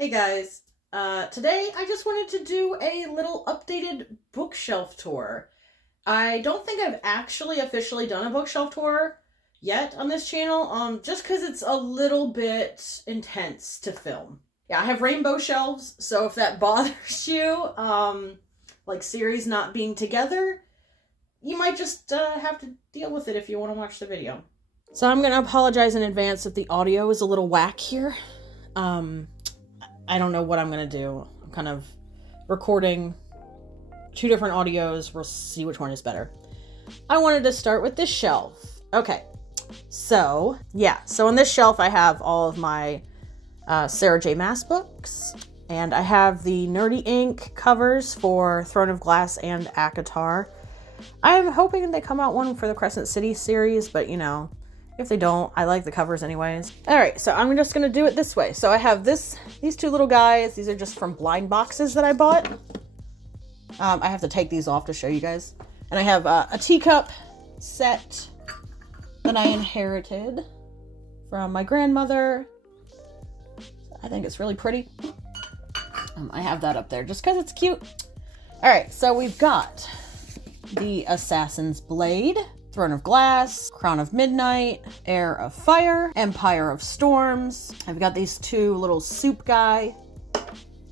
Hey guys, today I just wanted to do a little updated bookshelf tour. I don't think I've actually officially done a bookshelf tour yet on this channel, just because it's a little bit intense to film. Yeah, I have rainbow shelves, so if that bothers you, like series not being together, you might just have to deal with it if you want to watch the video. So I'm going to apologize in advance if the audio is a little whack here. I don't know what I'm going to do. I'm kind of recording two different audios. We'll see which one is better. I wanted to start with this shelf. Okay. So, yeah. So on this shelf, I have all of my Sarah J. Maas books. And I have the Nerdy Ink covers for Throne of Glass and ACOTAR. I'm hoping they come out one for the Crescent City series, but you know, if they don't, I like the covers anyways. All right, so I'm just gonna do it this way. So I have these two little guys. These are just from blind boxes that I bought. I have to take these off to show you guys. And I have a teacup set that I inherited from my grandmother. I think it's really pretty. I have that up there just because it's cute. All right, so we've got the Assassin's Blade, Throne of Glass, Crown of Midnight, Heir of Fire, Empire of Storms. I've got these two little soup guy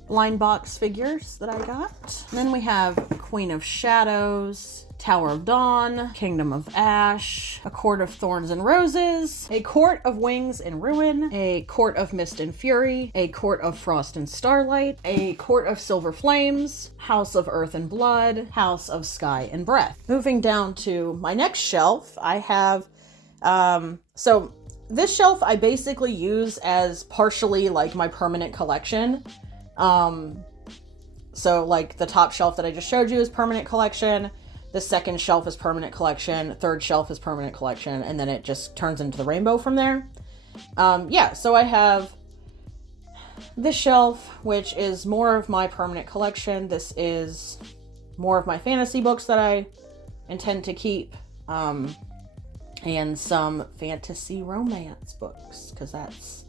blind box figures that I got. And then we have Queen of Shadows, Tower of Dawn, Kingdom of Ash, A Court of Thorns and Roses, A Court of Wings and Ruin, A Court of Mist and Fury, A Court of Frost and Starlight, A Court of Silver Flames, House of Earth and Blood, House of Sky and Breath. Moving down to my next shelf, I have, so this shelf I basically use as partially like my permanent collection. So like the top shelf that I just showed you is permanent collection. The second shelf is permanent collection. Third shelf is permanent collection. And then it just turns into the rainbow from there. Yeah, so I have this shelf, which is more of my permanent collection. This is more of my fantasy books that I intend to keep. And some fantasy romance books, because that's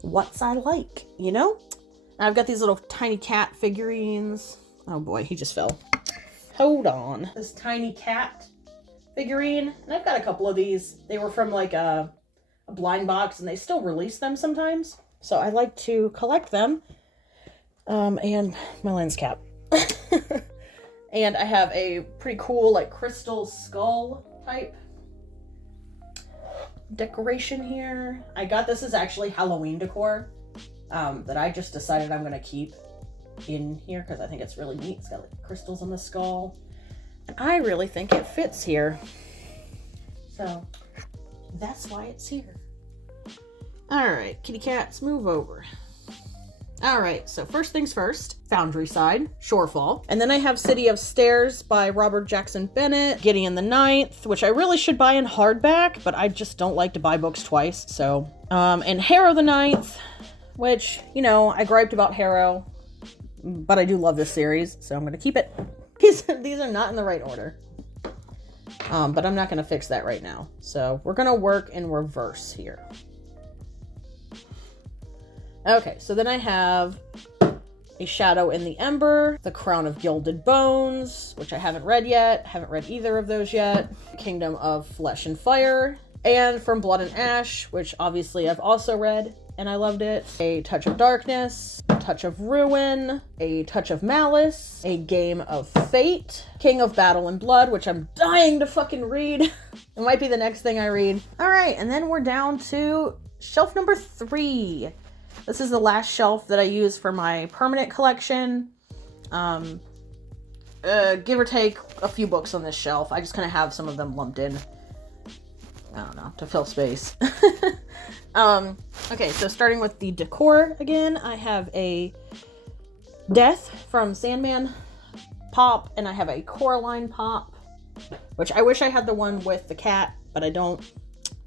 what I like, you know? I've got these little tiny cat figurines. Oh boy, he just fell. Hold on. This tiny cat figurine. And I've got a couple of these. They were from like a blind box and they still release them sometimes. So I like to collect them. And my lens cap. And I have a pretty cool like crystal skull type decoration here. I got this is actually Halloween decor. That I just decided I'm going to keep in here because I think it's really neat. It's got like crystals on the skull. And I really think it fits here. So that's why it's here. Alright, kitty cats, move over. Alright, so first things first, Foundry Side, Shorefall. And then I have City of Stairs by Robert Jackson Bennett, Gideon the Ninth, which I really should buy in hardback, but I just don't like to buy books twice, so. And Harrow the Ninth, which, you know, I griped about Harrow, but I do love this series, so I'm going to keep it. These are not in the right order. But I'm not going to fix that right now. So we're going to work in reverse here. Okay, so then I have A Shadow in the Ember, The Crown of Gilded Bones, which I haven't read yet. Haven't read either of those yet. Kingdom of Flesh and Fire, and From Blood and Ash, which obviously I've also read. And I loved it. A Touch of Darkness, A Touch of Ruin, A Touch of Malice, A Game of Fate, King of Battle and Blood, which I'm dying to fucking read. It might be the next thing I read. All right, and then we're down to shelf number 3. This is the last shelf that I use for my permanent collection. Give or take a few books on this shelf. I just kind of have some of them lumped in. I don't know, to fill space. Okay, so starting with the Decor again, I have a Death from Sandman pop, and I have a Coraline pop, which I wish I had the one with the cat, but I don't,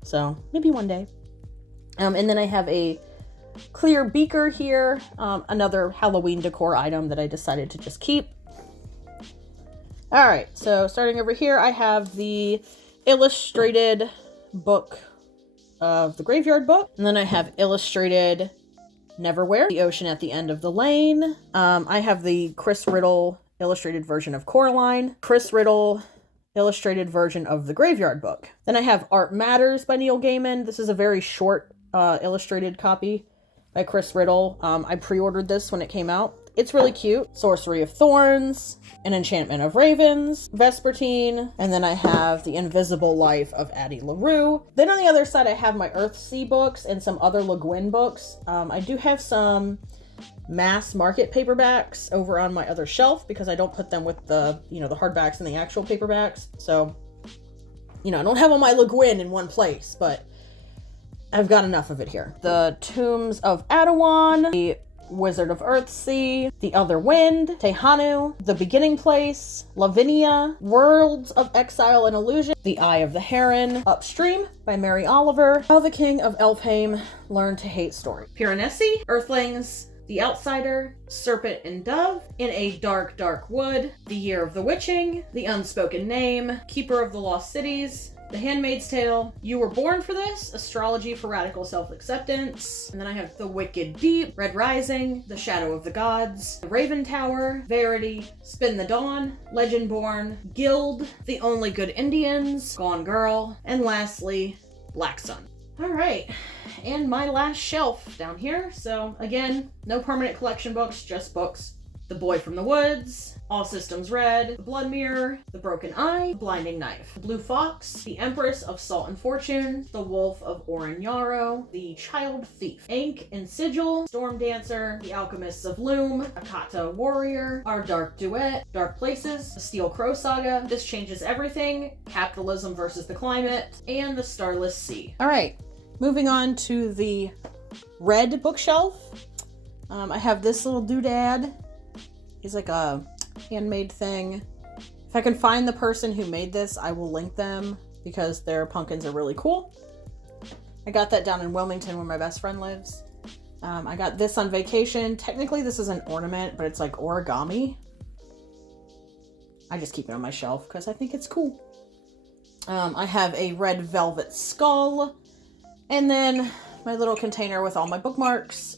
so maybe one day. And then I have a clear beaker here, another Halloween decor item that I decided to just keep. Alright, so starting over here, I have the illustrated book of the Graveyard Book. And then I have illustrated Neverwhere, The Ocean at the End of the Lane. I have the Chris Riddle illustrated version of Coraline, Chris Riddle illustrated version of The Graveyard Book. Then I have Art Matters by Neil Gaiman. This is a very short illustrated copy by Chris Riddle. I pre-ordered this when it came out. It's really cute. Sorcery of Thorns, An Enchantment of Ravens, Vespertine, and then I have The Invisible Life of Addie LaRue. Then on the other side, I have my Earthsea books and some other Le Guin books. I do have some mass market paperbacks over on my other shelf because I don't put them with the, the hardbacks and the actual paperbacks. So, I don't have all my Le Guin in one place, but I've got enough of it here. The Tombs of Adawan, The Wizard of Earthsea, The Other Wind, Tehanu, The Beginning Place, Lavinia, Worlds of Exile and Illusion, The Eye of the Heron, Upstream by Mary Oliver, How the King of Elfheim Learned to Hate Story, Piranesi, Earthlings, The Outsider, Serpent and Dove, In a Dark, Dark Wood, The Year of the Witching, The Unspoken Name, Keeper of the Lost Cities, The Handmaid's Tale, You Were Born for This, Astrology for Radical Self-Acceptance, and then I have The Wicked Deep, Red Rising, The Shadow of the Gods, The Raven Tower, Verity, Spin the Dawn, Legendborn, Guild, The Only Good Indians, Gone Girl, and lastly, Black Sun. Alright, and my last shelf down here. So again, no permanent collection books, just books. The Boy from the Woods, All Systems Red, The Blood Mirror, The Broken Eye, The Blinding Knife, The Blue Fox, The Empress of Salt and Fortune, The Wolf of Oren Yarrow, The Child Thief, Ink and Sigil, Storm Dancer, The Alchemists of Loom, Akata Warrior, Our Dark Duet, Dark Places, The Steel Crow Saga, This Changes Everything, Capitalism versus the Climate, and The Starless Sea. Alright, moving on to the red bookshelf. I have this little doodad. He's like a handmade thing. If I can find the person who made this, I will link them because their pumpkins are really cool. I got that down in Wilmington where my best friend lives. I got this on vacation. Technically this is an ornament, but it's like origami. I just keep it on my shelf because I think it's cool. I have a red velvet skull. And then my little container with all my bookmarks,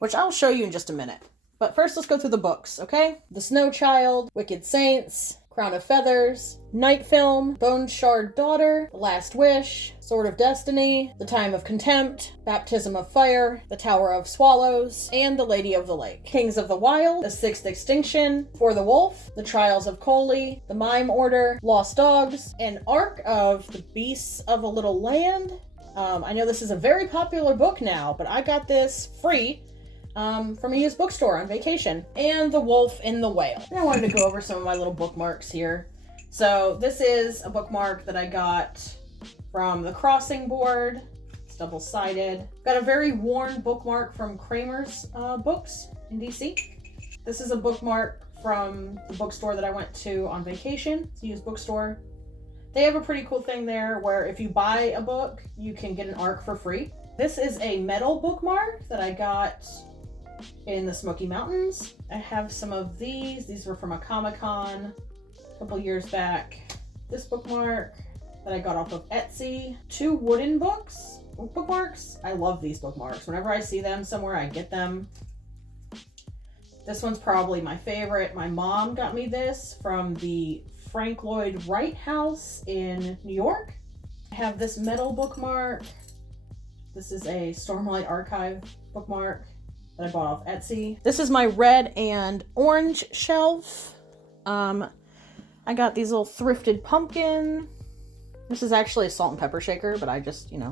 which I'll show you in just a minute. But first, let's go through the books, okay? The Snow Child, Wicked Saints, Crown of Feathers, Night Film, Bone Shard Daughter, The Last Wish, Sword of Destiny, The Time of Contempt, Baptism of Fire, The Tower of Swallows, and The Lady of the Lake. Kings of the Wild, The Sixth Extinction, For the Wolf, The Trials of Coley, The Mime Order, Lost Dogs, an Arc of The Beasts of a Little Land. I know this is a very popular book now, but I got this free from a used bookstore on vacation, and The Wolf in the Whale. And I wanted to go over some of my little bookmarks here. So this is a bookmark that I got from the Crossing Board. It's double-sided. Got a very worn bookmark from Kramer's Books in DC. This is a bookmark from the bookstore that I went to on vacation. It's a used bookstore. They have a pretty cool thing there where if you buy a book, you can get an ARC for free. This is a metal bookmark that I got in the Smoky Mountains. I have some of these. These were from a Comic-Con a couple years back. This bookmark that I got off of Etsy. 2 wooden bookmarks. I love these bookmarks. Whenever I see them somewhere, I get them. This one's probably my favorite. My mom got me this from the Frank Lloyd Wright House in New York. I have this metal bookmark. This is a Stormlight Archive bookmark that I bought off Etsy. This is my red and orange shelf. I got these little thrifted pumpkin. This is actually a salt and pepper shaker, but I just, And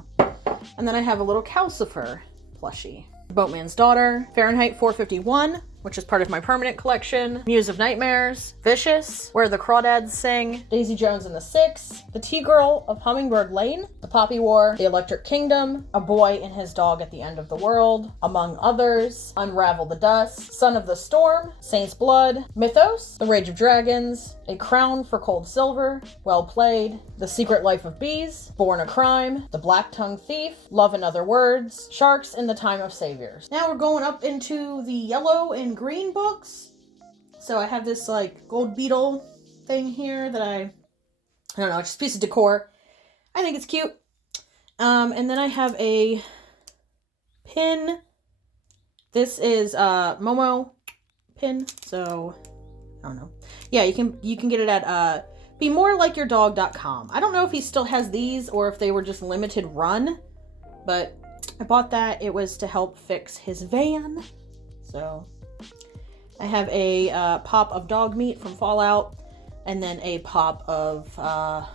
then I have a little Calcifer plushie. Boatman's Daughter, Fahrenheit 451, which is part of my permanent collection, Muse of Nightmares, Vicious, Where the Crawdads Sing, Daisy Jones and the Six, The Tea-Girl of Hummingbird Lane, The Poppy War, The Electric Kingdom, A Boy and His Dog at the End of the World, among others, Unravel the Dust, Son of the Storm, Saint's Blood, Mythos, The Rage of Dragons, A Crown for Cold Silver, Well Played, The Secret Life of Bees, Born a Crime, The Black-Tongued Thief, Love and Other Words, Sharks in the Time of Saviors. Now we're going up into the yellow and green books. So I have this like gold beetle thing here that I don't know, it's just a piece of decor. I think it's cute. And then I have a pin This is Momo Pin, so I don't know. Yeah, you can get it at BeMoreLikeYourDog.com. I don't know if he still has these or if they were just limited run, but I bought that. It was to help fix his van. So I have a pop of dog meat from Fallout, and then a pop of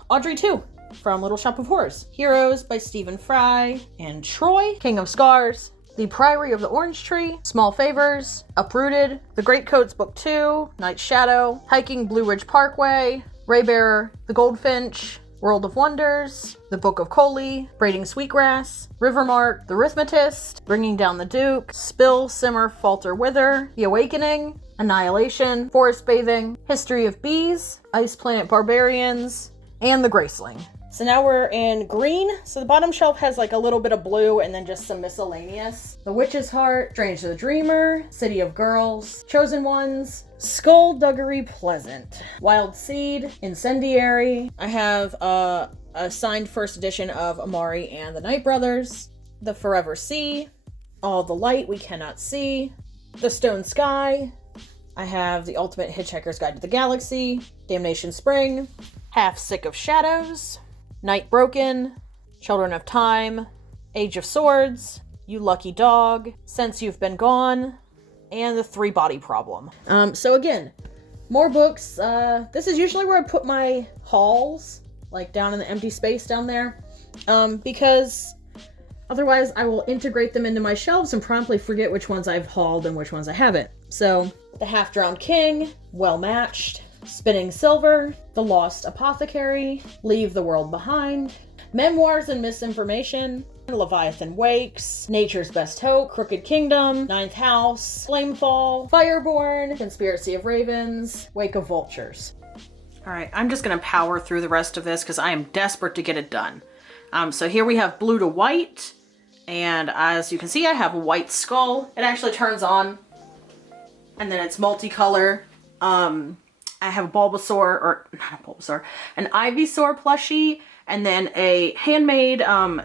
Audrey 2 from Little Shop of Horrors. Heroes by Stephen Fry and Troy. King of Scars. The Priory of the Orange Tree, Small Favors, Uprooted, The Greatcoats Book 2, Night Shadow, Hiking Blue Ridge Parkway, Raybearer, The Goldfinch, World of Wonders, The Book of Coley, Braiding Sweetgrass, Rivermark, The Rhythmatist, Bringing Down the Duke, Spill, Simmer, Falter, Wither, The Awakening, Annihilation, Forest Bathing, History of Bees, Ice Planet Barbarians, and The Graceling. So now we're in green. So the bottom shelf has like a little bit of blue and then just some miscellaneous. The Witch's Heart, Strange the Dreamer, City of Girls, Chosen Ones, Skullduggery Pleasant, Wild Seed, Incendiary. I have a signed first edition of Amari and the Night Brothers, The Forever Sea, All the Light We Cannot See, The Stone Sky. I have The Ultimate Hitchhiker's Guide to the Galaxy, Damnation Spring, Half Sick of Shadows, Night Broken, Children of Time, Age of Swords, You Lucky Dog, Since You've Been Gone, and The Three Body Problem. So again, more books. This is usually where I put my hauls, like down in the empty space down there, because otherwise I will integrate them into my shelves and promptly forget which ones I've hauled and which ones I haven't. So, The Half-Drowned King, Well Matched, Spinning Silver, The Lost Apothecary, Leave the World Behind, Memoirs and Misinformation, Leviathan Wakes, Nature's Best Hope, Crooked Kingdom, Ninth House, Flamefall, Fireborn, Conspiracy of Ravens, Wake of Vultures. Alright, I'm just going to power through the rest of this because I am desperate to get it done. So here we have Blue to White, and as you can see I have a white skull. It actually turns on, and then it's multicolor. I have a Bulbasaur, or not a Bulbasaur, an Ivysaur plushie, and then a handmade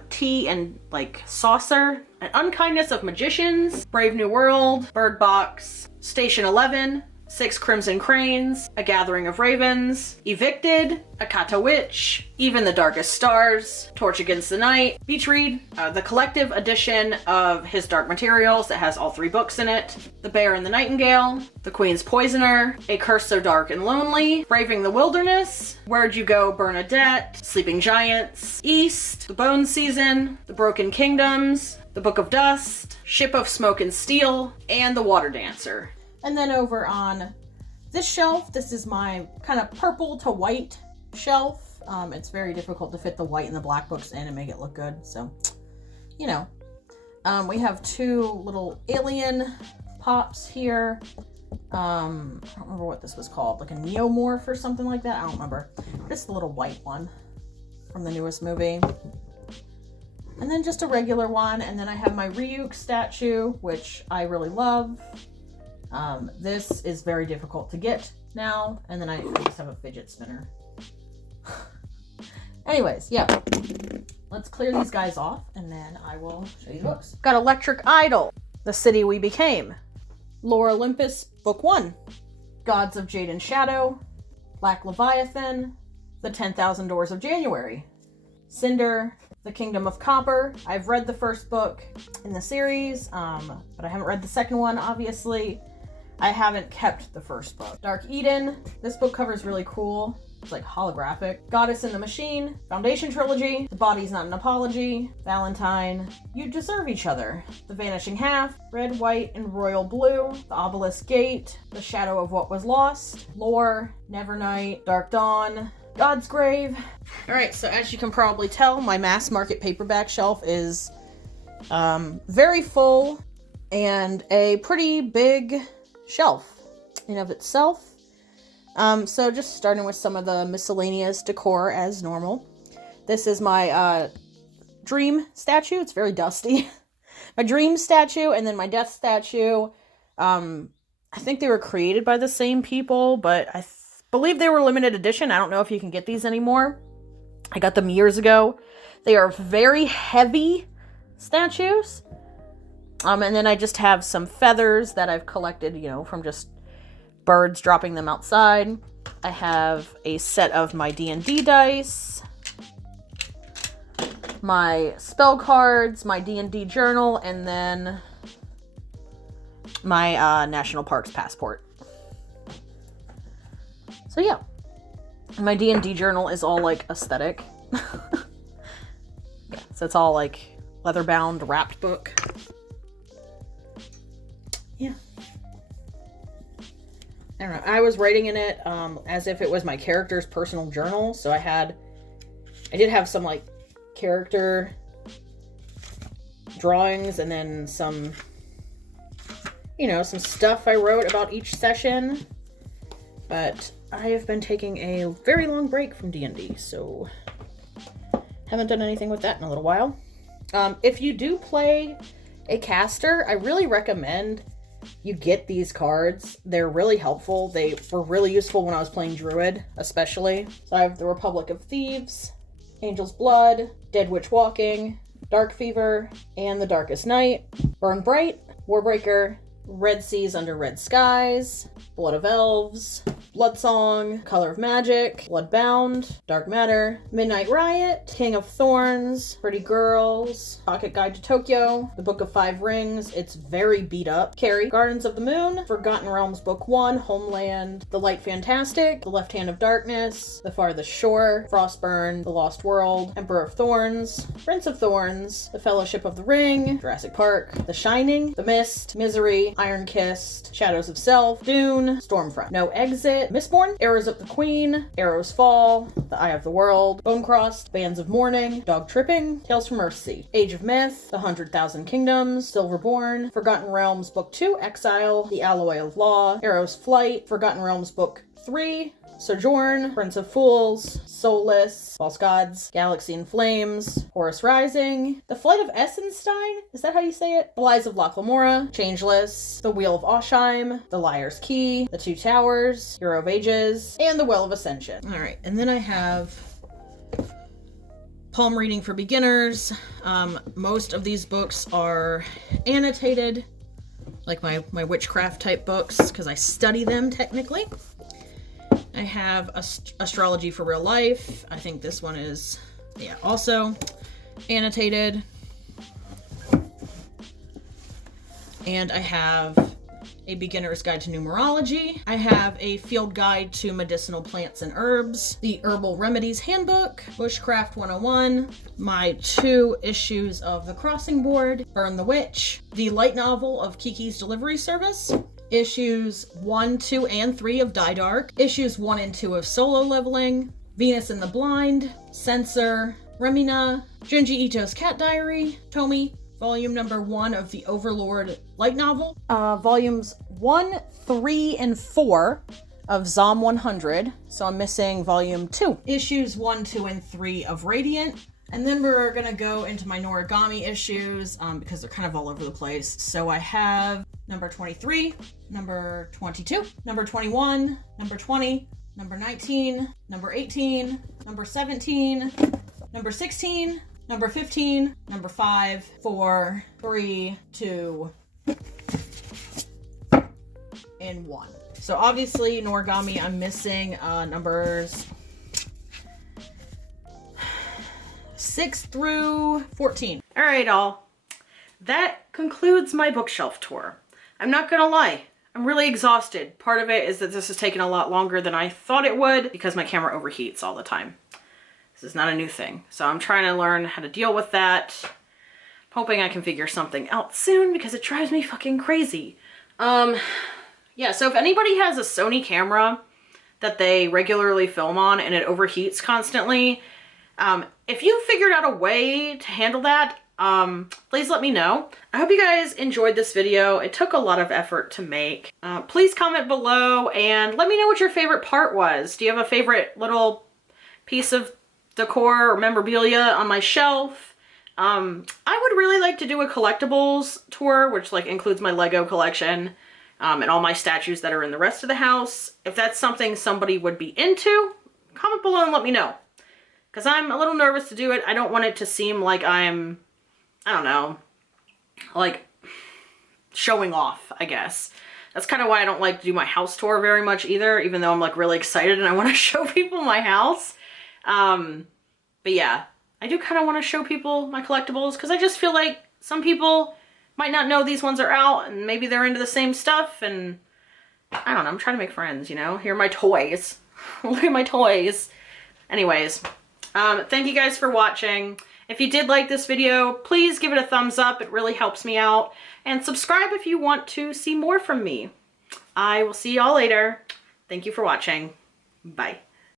tea and like saucer, an Unkindness of Magicians, Brave New World, Bird Box, Station 11, 6 Crimson Cranes, A Gathering of Ravens, Evicted, Akata Witch, Even the Darkest Stars, Torch Against the Night, Beach Read, the collective edition of His Dark Materials that has all 3 books in it, The Bear and the Nightingale, The Queen's Poisoner, A Curse So Dark and Lonely, Braving the Wilderness, Where'd You Go, Bernadette, Sleeping Giants, East, The Bone Season, The Broken Kingdoms, The Book of Dust, Ship of Smoke and Steel, and The Water Dancer. And then over on this shelf, this is my kind of purple to white shelf. It's very difficult to fit the white and the black books in and make it look good. So, you know, we have 2 little alien pops here. I don't remember what this was called, like a Neomorph or something like that. I don't remember. Just the little white one from the newest movie. And then just a regular one. And then I have my Ryuk statue, which I really love. This is very difficult to get now, and then I just have a fidget spinner. Anyways, yeah. Let's clear these guys off, and then I will show you the books. Got Electric Idol, The City We Became, Lore Olympus, Book 1, Gods of Jade and Shadow, Black Leviathan, The 10,000 Doors of January, Cinder, The Kingdom of Copper. I've read the first book in the series, but I haven't read the second one, obviously. I haven't kept the first book. Dark Eden. This book cover is really cool. It's like holographic. Goddess in the Machine. Foundation Trilogy. The Body's Not an Apology. Valentine. You Deserve Each Other. The Vanishing Half. Red, White, and Royal Blue. The Obelisk Gate. The Shadow of What Was Lost. Lore. Nevernight. Dark Dawn. God's Grave. Alright, so as you can probably tell, my mass market paperback shelf is very full and a pretty big shelf in of itself. So just starting with some of the miscellaneous decor as normal. This is my dream statue. It's very dusty. My dream statue and then my death statue. I think they were created by the same people, but I believe they were limited edition. I don't know if you can get these anymore. I got them years ago. They are very heavy statues. And then I just have some feathers that I've collected, you know, from just birds dropping them outside. I have a set of my D&D dice, my spell cards, my Dnd Journal, and then my National Parks passport. So yeah, my Dnd Journal is all like aesthetic. Yeah, so it's all like leather-bound, wrapped book. Yeah. I don't know. I was writing in it as if it was my character's personal journal. So I did have some like character drawings and then some, you know, some stuff I wrote about each session. But I have been taking a very long break from D&D, so haven't done anything with that in a little while. If you do play a caster, I really recommend you get these cards. They're really helpful. They were really useful when I was playing Druid, especially. So I have the Republic of Thieves, Angel's Blood, Dead Witch Walking, Dark Fever, and the Darkest Night, Burn Bright, Warbreaker, Red Seas Under Red Skies, Blood of Elves, Blood Song, Color of Magic, Bloodbound, Dark Matter, Midnight Riot, King of Thorns, Pretty Girls, Pocket Guide to Tokyo, The Book of Five Rings, it's very beat up, Carrie, Gardens of the Moon, Forgotten Realms Book 1, Homeland, The Light Fantastic, The Left Hand of Darkness, The Farthest Shore, Frostburn, The Lost World, Emperor of Thorns, Prince of Thorns, The Fellowship of the Ring, Jurassic Park, The Shining, The Mist, Misery, Iron Kissed, Shadows of Self, Dune, Stormfront, No Exit, Mistborn, Arrows of the Queen, Arrows Fall, The Eye of the World, Bonecrossed, Bands of Mourning, Dog Tripping, Tales from Earthsea, Age of Myth, The 100,000 Kingdoms, Silverborn, Forgotten Realms Book 2, Exile, The Alloy of Law, Arrow's Flight, Forgotten Realms Book 3, Sojourn, Prince of Fools, Soulless, False Gods, Galaxy in Flames, Horus Rising, The Flight of Essenstein, is that how you say it? The Lies of Locke Lamora, Changeless, The Wheel of Oshime, The Liar's Key, The Two Towers, Hero of Ages, and The Well of Ascension. Alright, and then I have palm reading for beginners. Most of these books are annotated, like my witchcraft type books, because I study them technically. I have Astrology for Real Life. I think this one is, yeah, also annotated. And I have a Beginner's Guide to Numerology. I have a Field Guide to Medicinal Plants and Herbs, the Herbal Remedies Handbook, Bushcraft 101, my 2 issues of The Crossing Board, Burn the Witch, the light novel of Kiki's Delivery Service, issues 1, 2, and 3 of Die Dark, issues 1 and 2 of Solo Leveling, Venus in the Blind, Censor, Remina, Junji Ito's Cat Diary, Tomi, volume number 1 of the Overlord light novel, volumes 1, 3, and 4 of Zom 100, so I'm missing volume 2, issues 1, 2, and 3 of Radiant, and then we're gonna go into my Noragami issues, because they're kind of all over the place. So I have number 23, number 22, number 21, number 20, number 19, number 18, number 17, number 16, number 15, number 5, 4, 3, 2, and 1. So obviously Noragami, I'm missing numbers 6 through 14. All right, all. That concludes my bookshelf tour. I'm not gonna lie, I'm really exhausted. Part of it is that this has taken a lot longer than I thought it would because my camera overheats all the time. This is not a new thing. So I'm trying to learn how to deal with that. I'm hoping I can figure something out soon because it drives me fucking crazy. Yeah, so if anybody has a Sony camera that they regularly film on and it overheats constantly, if you figured out a way to handle that, please let me know. I hope you guys enjoyed this video. It took a lot of effort to make. Please comment below and let me know what your favorite part was. Do you have a favorite little piece of decor or memorabilia on my shelf? I would really like to do a collectibles tour, which like includes my Lego collection, and all my statues that are in the rest of the house. If that's something somebody would be into, comment below and let me know. Because I'm a little nervous to do it. I don't want it to seem like I'm, I don't know, like, showing off, I guess. That's kind of why I don't like to do my house tour very much either, even though I'm like really excited and I want to show people my house. But yeah, I do kind of want to show people my collectibles because I just feel like some people might not know these ones are out and maybe they're into the same stuff, and I don't know, I'm trying to make friends, you know? Here are my toys. Look at my toys. Anyways, thank you guys for watching. If you did like this video, please give it a thumbs up. It really helps me out. And subscribe if you want to see more from me. I will see y'all later. Thank you for watching. Bye.